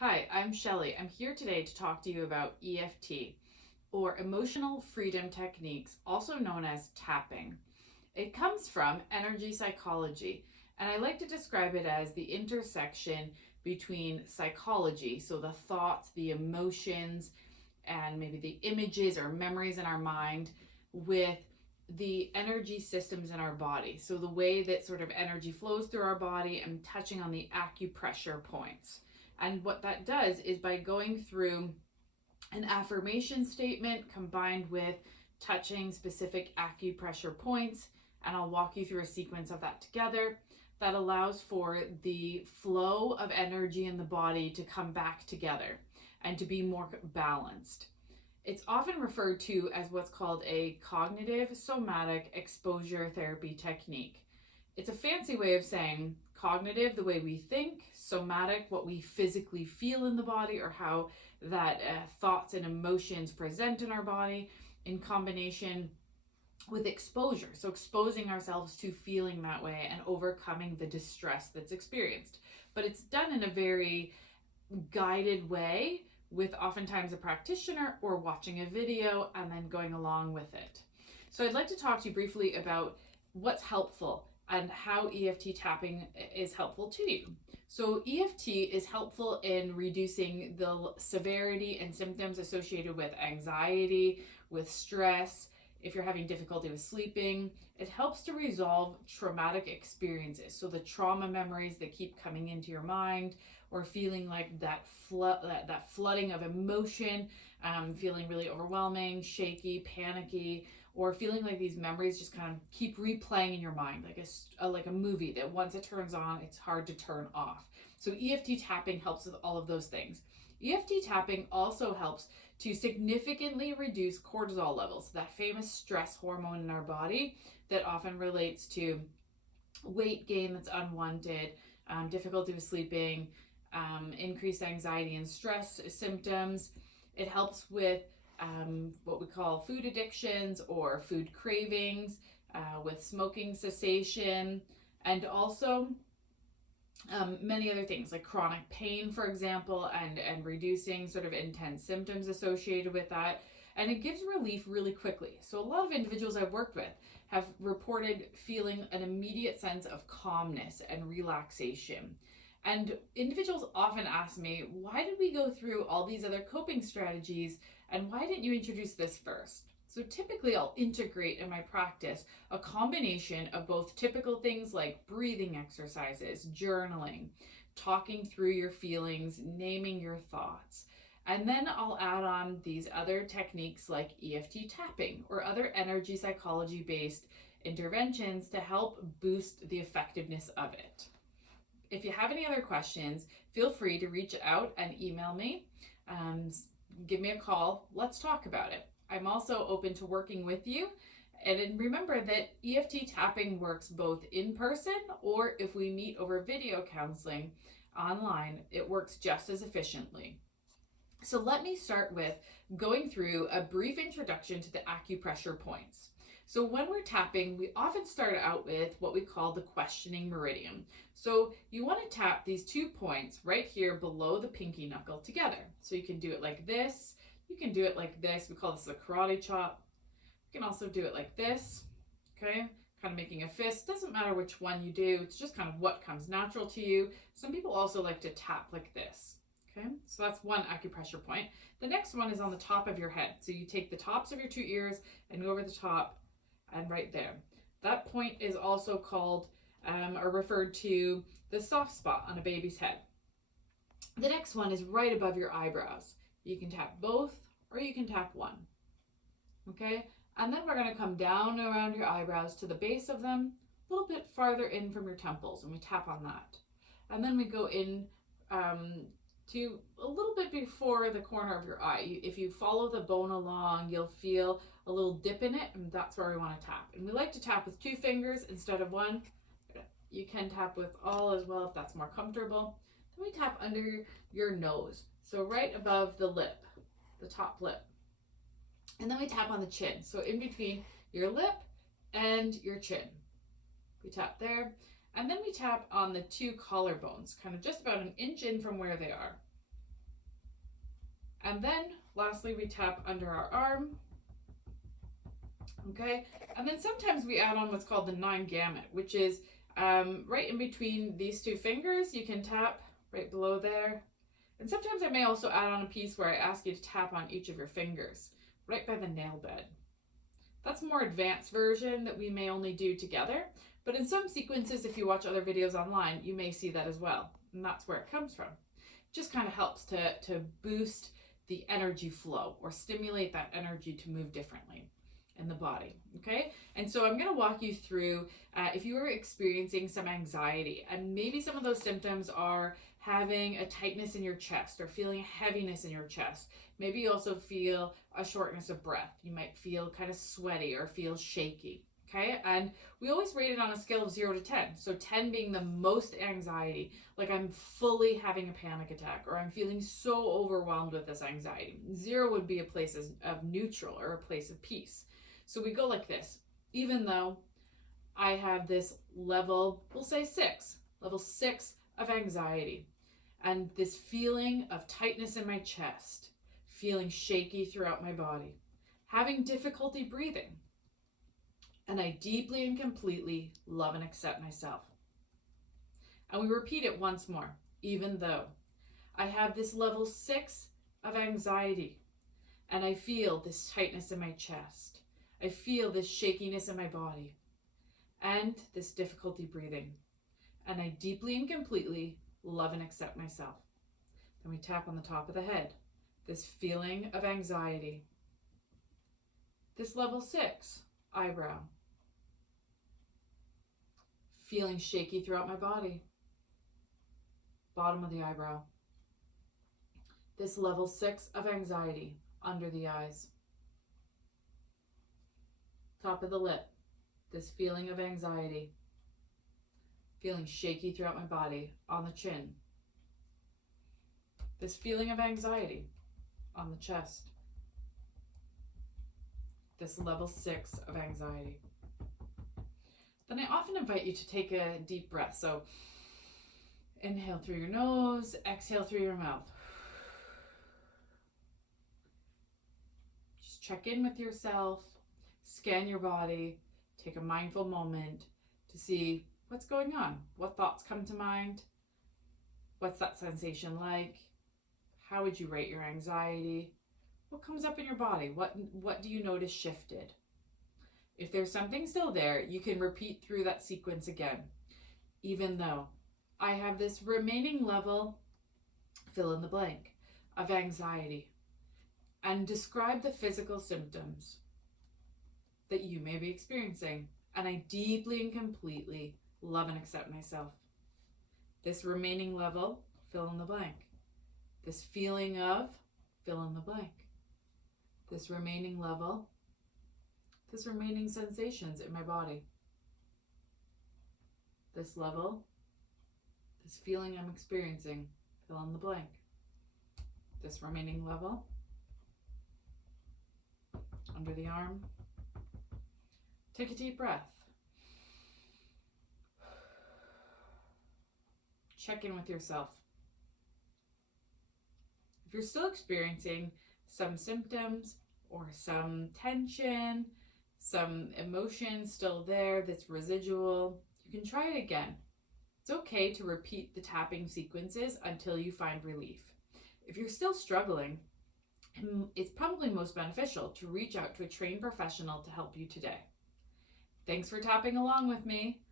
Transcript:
Hi, I'm Shelly. I'm here today to talk to you about EFT, or Emotional Freedom Techniques, also known as tapping. It comes from energy psychology, and I like to describe it as the intersection between psychology, so the thoughts, the emotions, and maybe the images or memories in our mind, with the energy systems in our body. So the way that sort of energy flows through our body and touching on the acupressure points. And what that does is by going through an affirmation statement combined with touching specific acupressure points, and I'll walk you through a sequence of that together, that allows for the flow of energy in the body to come back together and to be more balanced. It's often referred to as what's called a cognitive somatic exposure therapy technique. It's a fancy way of saying cognitive, the way we think, somatic, what we physically feel in the body, or how that thoughts and emotions present in our body, in combination with exposure. So exposing ourselves to feeling that way and overcoming the distress that's experienced. But it's done in a very guided way, with oftentimes a practitioner or watching a video and then going along with it. So I'd like to talk to you briefly about what's helpful and how EFT tapping is helpful to you. So EFT is helpful in reducing the severity and symptoms associated with anxiety, with stress. If you're having difficulty with sleeping, it helps to resolve traumatic experiences. So the trauma memories that keep coming into your mind, or feeling like that flooding of emotion, feeling really overwhelming, shaky, panicky, or feeling like these memories just kind of keep replaying in your mind, like a movie that once it turns on, it's hard to turn off. So EFT tapping helps with all of those things. EFT tapping also helps to significantly reduce cortisol levels, that famous stress hormone in our body that often relates to weight gain that's unwanted, difficulty with sleeping, increased anxiety and stress symptoms. It helps with what we call food addictions or food cravings, with smoking cessation, and also many other things like chronic pain, for example, and reducing sort of intense symptoms associated with that. And it gives relief really quickly. So a lot of individuals I've worked with have reported feeling an immediate sense of calmness and relaxation. And individuals often ask me, why did we go through all these other coping strategies, and why didn't you introduce this first? So typically I'll integrate in my practice a combination of both typical things like breathing exercises, journaling, talking through your feelings, naming your thoughts. And then I'll add on these other techniques like EFT tapping or other energy psychology based interventions to help boost the effectiveness of it. If you have any other questions, feel free to reach out and email me. Give me a call. Let's talk about it. I'm also open to working with you. And remember that EFT tapping works both in person, or if we meet over video counseling online, it works just as efficiently. So let me start with going through a brief introduction to the acupressure points. So when we're tapping, we often start out with what we call the questioning meridian. So you want to tap these 2 points right here below the pinky knuckle together. So you can do it like this. You can do it like this. We call this a karate chop. You can also do it like this, okay? Kind of making a fist. Doesn't matter which one you do. It's just kind of what comes natural to you. Some people also like to tap like this, okay? So that's one acupressure point. The next one is on the top of your head. So you take the tops of your 2 ears and go over the top and right there. That point is also called or referred to the soft spot on a baby's head. The next one is right above your eyebrows. You can tap both or you can tap one, okay? And then we're going to come down around your eyebrows to the base of them, a little bit farther in from your temples, and we tap on that. And then we go in to a little bit before the corner of your eye. If you follow the bone along, you'll feel a little dip in it, and that's where we want to tap. And we like to tap with 2 fingers instead of 1. You can tap with all as well if that's more comfortable. Then we tap under your nose, so right above the lip, the top lip. And then we tap on the chin, so in between your lip and your chin. We tap there. And then we tap on the 2 collarbones, kind of just about an inch in from where they are. And then lastly, we tap under our arm. Okay, and then sometimes we add on what's called the 9 gamut, which is right in between these two fingers. You can tap right below there. And sometimes I may also add on a piece where I ask you to tap on each of your fingers, right by the nail bed. That's a more advanced version that we may only do together, but in some sequences, if you watch other videos online, you may see that as well. And that's where it comes from. It just kind of helps to boost the energy flow or stimulate that energy to move differently in the body. Okay, and so I'm going to walk you through if you are experiencing some anxiety, and maybe some of those symptoms are having a tightness in your chest or feeling a heaviness in your chest. Maybe you also feel a shortness of breath. You might feel kind of sweaty or feel shaky. Okay, and we always rate it on a scale of 0 to 10. So 10 being the most anxiety, like I'm fully having a panic attack or I'm feeling so overwhelmed with this anxiety. 0 would be a place of neutral or a place of peace. So we go like this. Even though I have this level, we'll say 6, level 6 of anxiety, and this feeling of tightness in my chest, feeling shaky throughout my body, having difficulty breathing, and I deeply and completely love and accept myself. And we repeat it once more. Even though I have this level 6 of anxiety, and I feel this tightness in my chest, I feel this shakiness in my body, and this difficulty breathing, and I deeply and completely love and accept myself. Then we tap on the top of the head, this feeling of anxiety, this level 6 eyebrow, feeling shaky throughout my body, bottom of the eyebrow, this level 6 of anxiety under the eyes, top of the lip, this feeling of anxiety, feeling shaky throughout my body on the chin, this feeling of anxiety on the chest, this level 6 of anxiety. Then I often invite you to take a deep breath. So inhale through your nose, exhale through your mouth. Just check in with yourself, scan your body, take a mindful moment to see what's going on. What thoughts come to mind? What's that sensation like? How would you rate your anxiety? What comes up in your body? What do you notice shifted? If there's something still there, you can repeat through that sequence again. Even though I have this remaining level, fill in the blank, of anxiety, and describe the physical symptoms that you may be experiencing. And I deeply and completely love and accept myself. This remaining level, fill in the blank. This feeling of, fill in the blank. This remaining level, this remaining sensations in my body. This level, this feeling I'm experiencing, fill in the blank. This remaining level, under the arm. Take a deep breath. Check in with yourself. If you're still experiencing some symptoms or some tension, some emotion still there that's residual, you can try it again. It's okay to repeat the tapping sequences until you find relief. If you're still struggling, it's probably most beneficial to reach out to a trained professional to help you today. Thanks for tapping along with me.